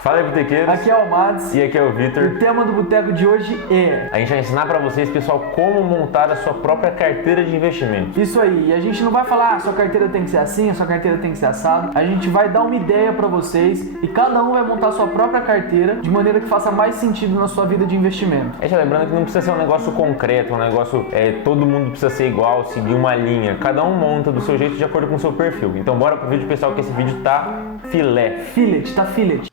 Fala aí, botequeiros. Aqui é o Mads. E aqui é o Vitor. O tema do boteco de hoje é... A gente vai ensinar pra vocês, pessoal, como montar a sua própria carteira de investimento. Isso aí. E a gente não vai falar, sua carteira tem que ser assim, a sua carteira tem que ser assado. A gente vai dar uma ideia pra vocês e cada um vai montar a sua própria carteira de maneira que faça mais sentido na sua vida de investimento. A gente tá lembrando que não precisa ser um negócio concreto, um negócio, todo mundo precisa ser igual, seguir uma linha. Cada um monta do seu jeito de acordo com o seu perfil. Então bora pro vídeo, pessoal, que esse vídeo tá filé. Tá fillet.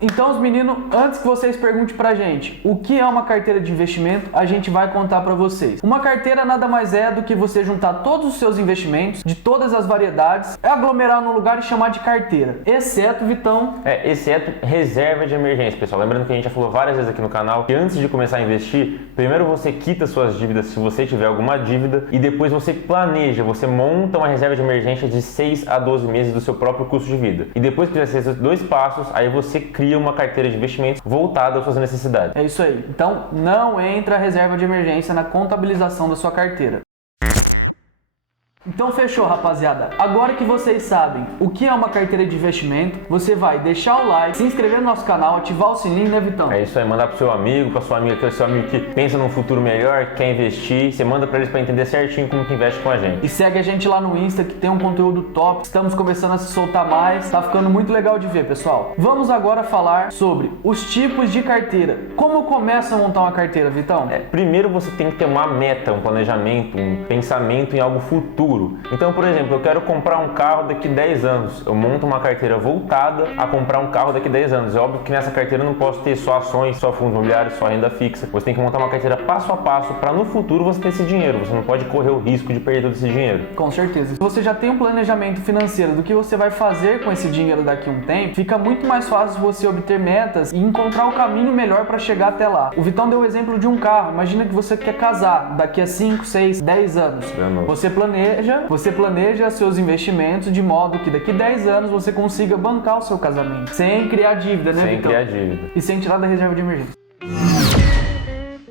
Então, os meninos, antes que vocês perguntem pra gente o que é uma carteira de investimento, a gente vai contar pra vocês. Uma carteira nada mais é do que você juntar todos os seus investimentos, de todas as variedades, aglomerar num lugar e chamar de carteira. Exceto, Vitão... Exceto reserva de emergência, pessoal. Lembrando que a gente já falou várias vezes aqui no canal que antes de começar a investir, primeiro você quita suas dívidas, se você tiver alguma dívida, e depois você planeja, você monta uma reserva de emergência de 6 a 12 meses do seu próprio custo de vida. E depois que você esses dois passos, aí você cria uma carteira de investimentos voltada às suas necessidades. É isso aí. Então, não entra a reserva de emergência na contabilização da sua carteira. Então fechou, rapaziada. Agora que vocês sabem o que é uma carteira de investimento, você vai deixar o like, se inscrever no nosso canal, ativar o sininho, né, Vitão? É isso aí, mandar pro seu amigo, pra sua amiga, aquele seu amigo que pensa num futuro melhor, quer investir, você manda pra eles pra entender certinho como que investe com a gente. E segue a gente lá no Insta que tem um conteúdo top, estamos começando a se soltar mais, tá ficando muito legal de ver, pessoal. Vamos agora falar sobre os tipos de carteira. Como começa a montar uma carteira, Vitão? Primeiro você tem que ter uma meta, um planejamento, um pensamento em algo futuro. Então, por exemplo, eu quero comprar um carro daqui 10 anos. Eu monto uma carteira voltada a comprar um carro daqui 10 anos. É óbvio que nessa carteira eu não posso ter só ações, só fundos imobiliários, só renda fixa. Você tem que montar uma carteira passo a passo para no futuro você ter esse dinheiro. Você não pode correr o risco de perder todo esse dinheiro. Com certeza. Se você já tem um planejamento financeiro do que você vai fazer com esse dinheiro daqui a um tempo, fica muito mais fácil você obter metas e encontrar o caminho melhor para chegar até lá. O Vitão deu o exemplo de um carro. Imagina que você quer casar daqui a 5, 6, 10 anos. Você planeja seus investimentos de modo que daqui 10 anos você consiga bancar o seu casamento. Sem criar dívida, né, Vitão? Sem criar dívida. E sem tirar da reserva de emergência.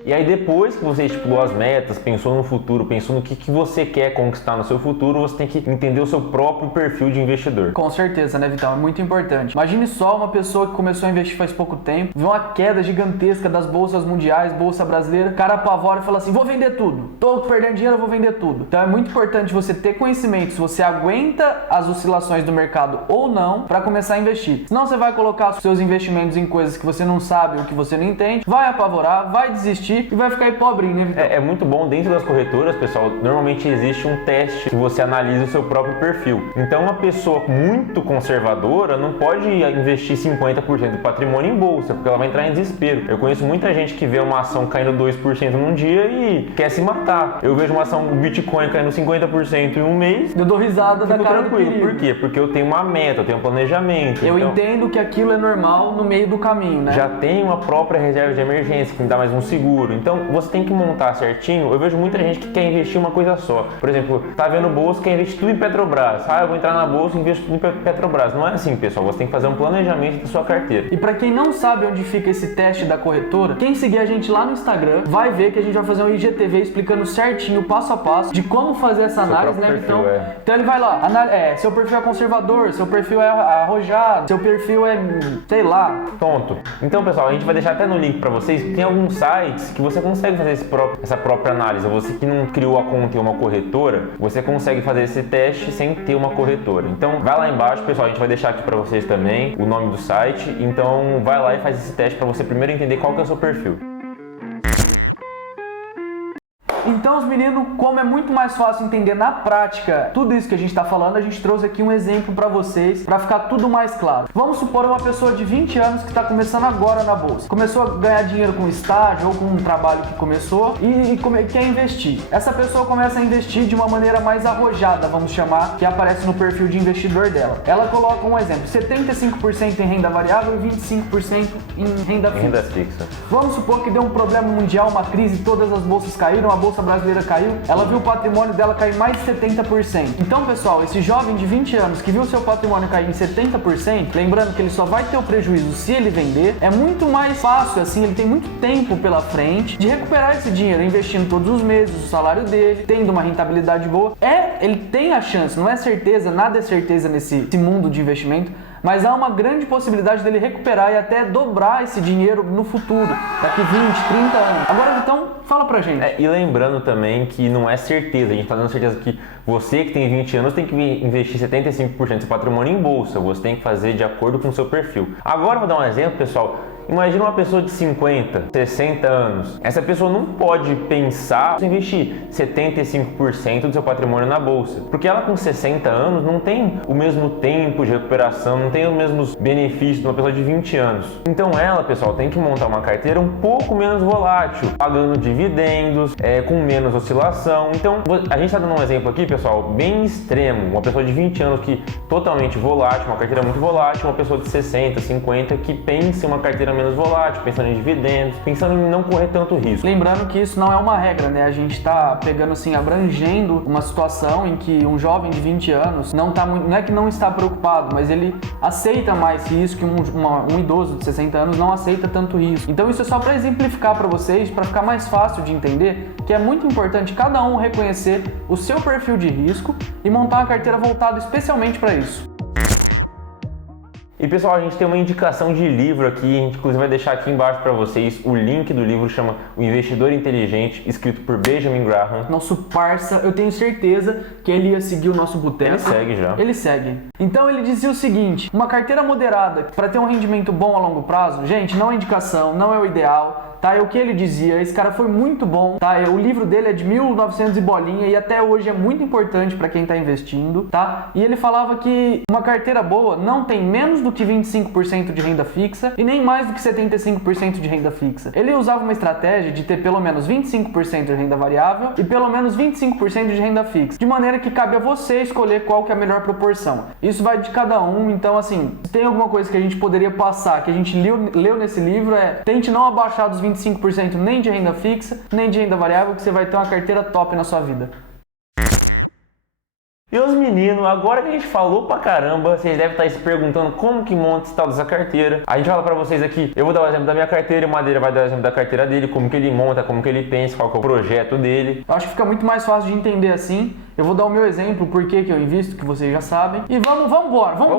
E aí depois que você estipulou as metas, pensou no futuro, pensou no que você quer conquistar no seu futuro, você tem que entender o seu próprio perfil de investidor. Com certeza, né, Vitão? É muito importante. Imagine só uma pessoa que começou a investir faz pouco tempo, viu uma queda gigantesca das bolsas mundiais, bolsa brasileira, o cara apavora e fala assim, vou vender tudo. Tô perdendo dinheiro, vou vender tudo. Então é muito importante você ter conhecimento se você aguenta as oscilações do mercado ou não para começar a investir. Senão você vai colocar seus investimentos em coisas que você não sabe ou que você não entende, vai apavorar, vai desistir e vai ficar aí pobrinho, né, Vitão? É muito bom, dentro das corretoras, pessoal, normalmente existe um teste que você analisa o seu próprio perfil. Então uma pessoa muito conservadora não pode investir 50% do patrimônio em bolsa, porque ela vai entrar em desespero. Eu conheço muita gente que vê uma ação caindo 2% num dia e quer se matar. Eu vejo uma ação Bitcoin caindo 50% em um mês. Eu dou risada da cara do perigo. Por quê? Porque eu tenho uma meta, eu tenho um planejamento. Eu então, entendo que aquilo é normal no meio do caminho, né? Já tem uma própria reserva de emergência que me dá mais um seguro. Então você tem que montar certinho. Eu vejo muita gente que quer investir uma coisa só. Por exemplo, tá vendo bolsa, quer investir tudo em Petrobras. Eu vou entrar na bolsa e investo tudo em Petrobras. Não é assim, pessoal. Você tem que fazer um planejamento da sua carteira. E para quem não sabe onde fica esse teste da corretora, quem seguir a gente lá no Instagram vai ver que a gente vai fazer um IGTV explicando certinho, passo a passo, de como fazer essa análise, né? Perfil, então ele vai lá, seu perfil é conservador, seu perfil é arrojado, seu perfil é, sei lá, tonto. Então, pessoal, a gente vai deixar até no link para vocês. Tem alguns sites que você consegue fazer essa própria análise. Você que não criou a conta em uma corretora, você consegue fazer esse teste sem ter uma corretora. Então vai lá embaixo, pessoal, a gente vai deixar aqui para vocês também o nome do site. Então vai lá e faz esse teste para você primeiro entender qual que é o seu perfil. Então, os meninos, como é muito mais fácil entender na prática tudo isso que a gente está falando, a gente trouxe aqui um exemplo para vocês, para ficar tudo mais claro. Vamos supor uma pessoa de 20 anos que está começando agora na bolsa. Começou a ganhar dinheiro com estágio ou com um trabalho que começou e quer investir. Essa pessoa começa a investir de uma maneira mais arrojada, vamos chamar, que aparece no perfil de investidor dela. Ela coloca um exemplo, 75% em renda variável e 25% em renda fixa. Vamos supor que deu um problema mundial, uma crise, todas as bolsas caíram, a bolsa brasileira caiu, ela viu o patrimônio dela cair mais de 70%. Então, pessoal, esse jovem de 20 anos que viu o seu patrimônio cair em 70%, lembrando que ele só vai ter o prejuízo se ele vender, é muito mais fácil, assim, ele tem muito tempo pela frente de recuperar esse dinheiro, investindo todos os meses o salário dele, tendo uma rentabilidade boa. Ele tem a chance, não é certeza, nada é certeza nesse mundo de investimento. mas há uma grande possibilidade dele recuperar e até dobrar esse dinheiro no futuro, daqui 20, 30 anos. Agora, então, fala pra gente. E lembrando também que não é certeza, a gente tá dando certeza que você que tem 20 anos tem que investir 75% do seu patrimônio em bolsa, você tem que fazer de acordo com o seu perfil. Agora, vou dar um exemplo, pessoal. Imagina uma pessoa de 50, 60 anos. Essa pessoa não pode pensar em investir 75% do seu patrimônio na bolsa, porque ela com 60 anos não tem o mesmo tempo de recuperação, não tem os mesmos benefícios de uma pessoa de 20 anos. Então ela, pessoal, tem que montar uma carteira um pouco menos volátil, pagando dividendos, com menos oscilação. Então a gente está dando um exemplo aqui, pessoal, bem extremo. Uma pessoa de 20 anos que totalmente volátil, uma carteira muito volátil, uma pessoa de 60, 50 que pensa em uma carteira menos volátil, pensando em dividendos, pensando em não correr tanto risco. Lembrando que isso não é uma regra, né? A gente está pegando assim, abrangendo uma situação em que um jovem de 20 anos não é que não está preocupado, mas ele aceita mais risco que um idoso de 60 anos não aceita tanto risco. Então isso é só para exemplificar para vocês, para ficar mais fácil de entender que é muito importante cada um reconhecer o seu perfil de risco e montar uma carteira voltada especialmente para isso. E pessoal, a gente tem uma indicação de livro aqui, a gente inclusive vai deixar aqui embaixo para vocês o link do livro, chama O Investidor Inteligente, escrito por Benjamin Graham. Nosso parça, eu tenho certeza que ele ia seguir o nosso boteco. Ele segue já. Ele segue. Então ele dizia o seguinte, uma carteira moderada para ter um rendimento bom a longo prazo, gente, não é indicação, não é o ideal, tá? É o que ele dizia, esse cara foi muito bom, tá? O livro dele é de 1900 e bolinha e até hoje é muito importante para quem está investindo, tá? E ele falava que uma carteira boa não tem menos do que 25% de renda fixa e nem mais do que 75% de renda fixa. Ele usava uma estratégia de ter pelo menos 25% de renda variável e pelo menos 25% de renda fixa, de maneira que cabe a você escolher qual que é a melhor proporção. Isso vai de cada um, então assim, se tem alguma coisa que a gente poderia passar, que a gente leu nesse livro, tente não abaixar dos 25% nem de renda fixa, nem de renda variável, que você vai ter uma carteira top na sua vida. E os meninos, agora que a gente falou pra caramba, vocês devem estar se perguntando como que monta esse tal dessa carteira. A gente fala pra vocês aqui, eu vou dar o exemplo da minha carteira e o Madeira vai dar o exemplo da carteira dele, como que ele monta, como que ele pensa, qual que é o projeto dele. Eu acho que fica muito mais fácil de entender assim. Eu vou dar o meu exemplo, por que eu invisto, que vocês já sabem. E vamos embora. Vamos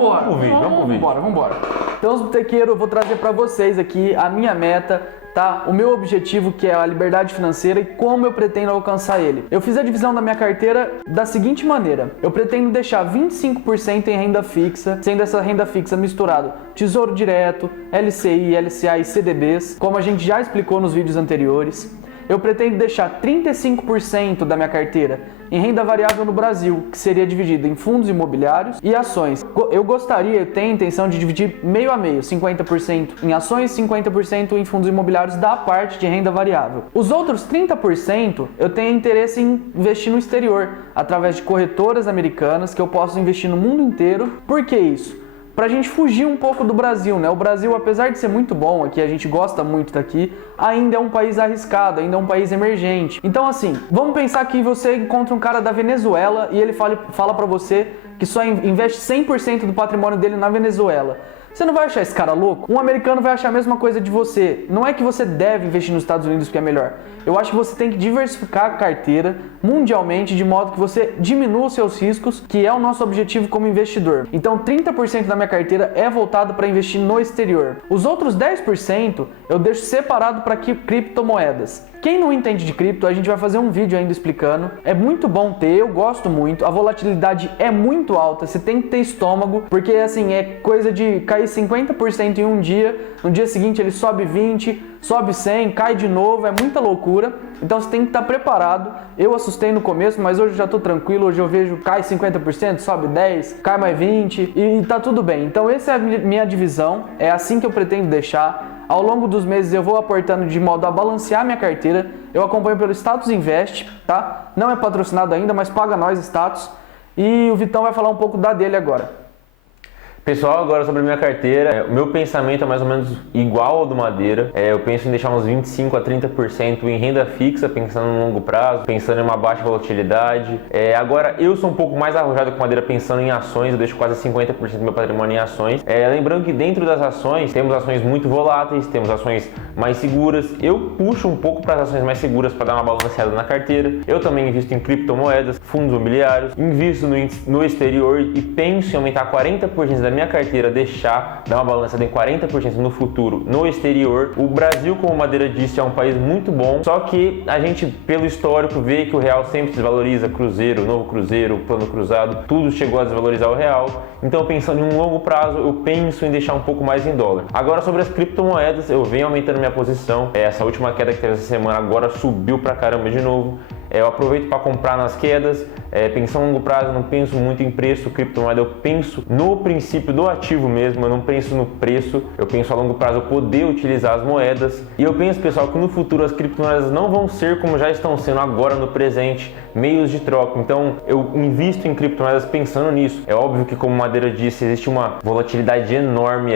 embora. Então, os botequeiros, eu vou trazer pra vocês aqui a minha meta, tá? O meu objetivo, que é a liberdade financeira e como eu pretendo alcançar ele. Eu fiz a divisão da minha carteira da seguinte maneira. Eu pretendo deixar 25% em renda fixa, sendo essa renda fixa misturado Tesouro Direto, LCI, LCA e CDBs, como a gente já explicou nos vídeos anteriores. Eu pretendo deixar 35% da minha carteira em renda variável no Brasil, que seria dividida em fundos imobiliários e ações. Eu tenho a intenção de dividir meio a meio, 50% em ações, 50% em fundos imobiliários da parte de renda variável. Os outros 30% eu tenho interesse em investir no exterior, através de corretoras americanas, que eu posso investir no mundo inteiro. Por que isso? Pra gente fugir um pouco do Brasil, né? O Brasil, apesar de ser muito bom aqui, a gente gosta muito daqui, ainda é um país arriscado, ainda é um país emergente. Então assim, vamos pensar que você encontra um cara da Venezuela e ele fala pra você que só investe 100% do patrimônio dele na Venezuela. Você não vai achar esse cara louco? Um americano vai achar a mesma coisa de você. Não é que você deve investir nos Estados Unidos porque é melhor. Eu acho que você tem que diversificar a carteira mundialmente de modo que você diminua os seus riscos, que é o nosso objetivo como investidor. Então 30% da minha carteira é voltado para investir no exterior. Os outros 10% eu deixo separado para criptomoedas. Quem não entende de cripto, a gente vai fazer um vídeo ainda explicando. É muito bom ter, eu gosto muito. A volatilidade é muito alta, você tem que ter estômago, porque assim, é coisa de cair 50% em um dia, no dia seguinte ele sobe 20%, sobe 100%, cai de novo, é muita loucura. Então você tem que estar preparado. Eu assustei no começo, mas hoje eu já estou tranquilo. Hoje eu vejo cai 50%, sobe 10%, cai mais 20% e tá tudo bem. Então essa é a minha divisão, é assim que eu pretendo deixar. Ao longo dos meses eu vou aportando de modo a balancear minha carteira. Eu acompanho pelo Status Invest, tá? Não é patrocinado ainda, mas paga nós, Status. E o Vitão vai falar um pouco da dele agora. Pessoal, agora sobre a minha carteira, o meu pensamento é mais ou menos igual ao do Madeira. Eu penso em deixar uns 25% a 30% em renda fixa, pensando no longo prazo, pensando em uma baixa volatilidade. Agora, eu sou um pouco mais arrojado que o Madeira pensando em ações, eu deixo quase 50% do meu patrimônio em ações. Lembrando que dentro das ações, temos ações muito voláteis, temos ações mais seguras. Eu puxo um pouco para as ações mais seguras para dar uma balanceada na carteira. Eu também invisto em criptomoedas, fundos imobiliários, invisto no exterior e penso em aumentar 40% da minha minha carteira deixar, dar uma balançada em 40% no futuro no exterior. O Brasil, como Madeira disse, é um país muito bom, só que a gente, pelo histórico, vê que o real sempre desvaloriza. Cruzeiro, novo cruzeiro, plano cruzado, tudo chegou a desvalorizar o real. Então, pensando em um longo prazo, eu penso em deixar um pouco mais em dólar. Agora, sobre as criptomoedas, eu venho aumentando minha posição. Essa última queda que teve essa semana agora subiu pra caramba de novo. Eu aproveito para comprar nas quedas, pensando a longo prazo, não penso muito em preço, criptomoeda, eu penso no princípio do ativo mesmo, eu não penso no preço, eu penso a longo prazo eu poder utilizar as moedas. E eu penso, pessoal, que no futuro as criptomoedas não vão ser como já estão sendo agora no presente, meios de troca. Então eu invisto em criptomoedas pensando nisso. É óbvio que, como Madeira disse, existe uma volatilidade enorme,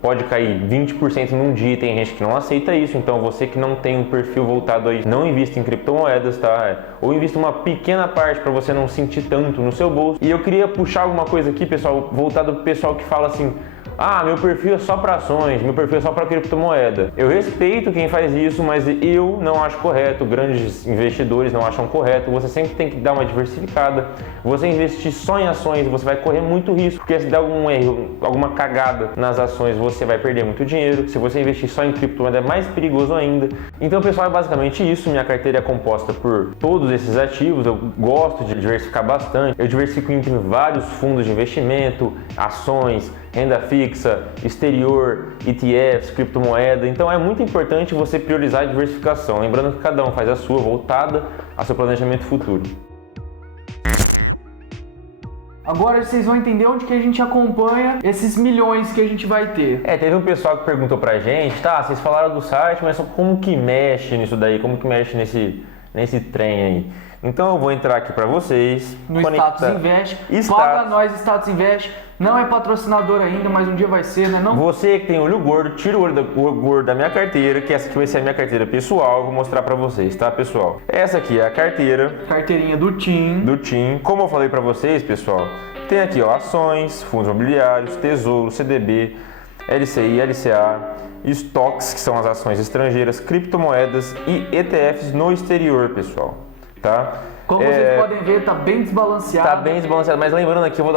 pode cair 20% em um dia, tem gente que não aceita isso. Então você que não tem um perfil voltado aí, não invista em criptomoedas, tá? Ou invista uma pequena parte para você não sentir tanto no seu bolso. E eu queria puxar alguma coisa aqui, pessoal, voltado pro pessoal que fala assim: ah, meu perfil é só para ações, meu perfil é só para criptomoeda. Eu respeito quem faz isso, mas eu não acho correto, grandes investidores não acham correto. Você sempre tem que dar uma diversificada. Você investir só em ações, você vai correr muito risco, porque se der algum erro, alguma cagada nas ações, você vai perder muito dinheiro. Se você investir só em criptomoeda, é mais perigoso ainda. Então, pessoal, é basicamente isso. Minha carteira é composta por todos esses ativos. Eu gosto de diversificar bastante. Eu diversifico entre vários fundos de investimento, ações, renda fixa, exterior, ETFs, criptomoeda. Então é muito importante você priorizar a diversificação, lembrando que cada um faz a sua, voltada ao seu planejamento futuro. Agora vocês vão entender onde que a gente acompanha esses milhões que a gente vai ter. Teve um pessoal que perguntou pra gente, tá, vocês falaram do site, mas como que mexe nisso daí, como que mexe nesse trem aí? Então eu vou entrar aqui para vocês. No Status Invest. Paga nós, Status Invest. Não é patrocinador ainda, mas um dia vai ser, né? Não? Você que tem olho gordo, tira o olho gordo da minha carteira, que essa aqui vai ser a minha carteira pessoal. Eu vou mostrar para vocês, tá, pessoal? Essa aqui é a carteira. Carteirinha do TIM. Do TIM. Como eu falei para vocês, pessoal, tem aqui, ó, ações, fundos imobiliários, tesouro, CDB, LCI, LCA, estoques, que são as ações estrangeiras, criptomoedas e ETFs no exterior, pessoal. Tá? Como vocês podem ver, tá bem desbalanceado. Tá bem desbalanceado, mas lembrando aqui, eu vou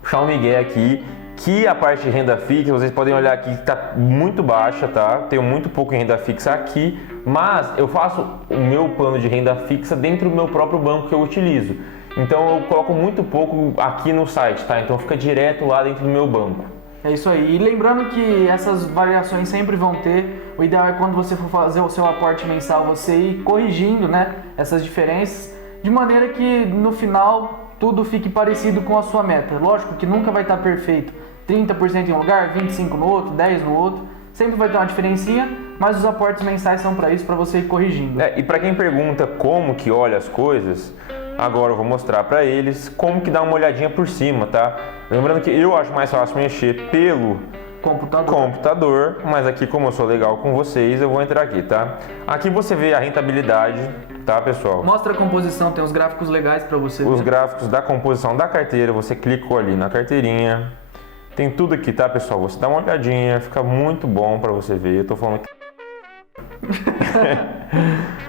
puxar um migué aqui, que a parte de renda fixa, vocês podem olhar aqui que tá muito baixa, tá? Tenho muito pouco em renda fixa aqui, mas eu faço o meu plano de renda fixa dentro do meu próprio banco que eu utilizo. Então eu coloco muito pouco aqui no site, tá? Então fica direto lá dentro do meu banco. É isso aí. E lembrando que essas variações sempre vão ter. O ideal é quando você for fazer o seu aporte mensal, você ir corrigindo, né, essas diferenças, de maneira que no final tudo fique parecido com a sua meta. Lógico que nunca vai estar perfeito. 30% em um lugar, 25% no outro, 10% no outro. Sempre vai ter uma diferencinha, mas os aportes mensais são para isso, para você ir corrigindo. E para quem pergunta como que olha as coisas, agora eu vou mostrar para eles como que dá uma olhadinha por cima, tá? Lembrando que eu acho mais fácil mexer pelo computador, mas aqui, como eu sou legal com vocês, eu vou entrar aqui, tá? Aqui você vê a rentabilidade, tá, pessoal? Mostra a composição, tem os gráficos legais para você ver. Os gráficos da composição da carteira, você clicou ali na carteirinha. Tem tudo aqui, tá, pessoal? Você dá uma olhadinha, fica muito bom para você ver. Eu tô falando que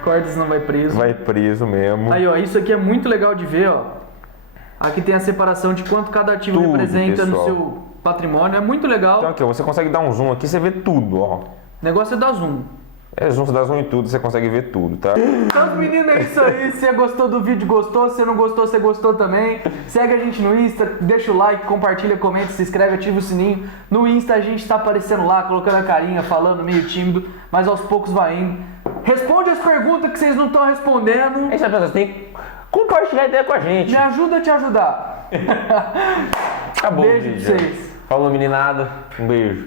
Cortes não vai preso. Vai preso mesmo. Aí, ó, isso aqui é muito legal de ver, ó. Aqui tem a separação de quanto cada ativo representa, pessoal, no seu patrimônio. É muito legal. Então aqui, ó, você consegue dar um zoom aqui, você vê tudo, ó. O negócio é dar zoom. Zoom, você dá zoom em tudo, você consegue ver tudo, tá? Então, menino, é isso aí. Se você gostou do vídeo, gostou. Se você não gostou, você gostou também. Segue a gente no Insta, deixa o like, compartilha, comenta, se inscreve, ativa o sininho. No Insta a gente tá aparecendo lá, colocando a carinha, falando meio tímido, mas aos poucos vai indo. Responde as perguntas que vocês não estão respondendo. Essa pessoa tem que compartilhar a ideia com a gente. Me ajuda a te ajudar. Acabou beijo o vídeo. Pra vocês. Falou, meninada. Um beijo.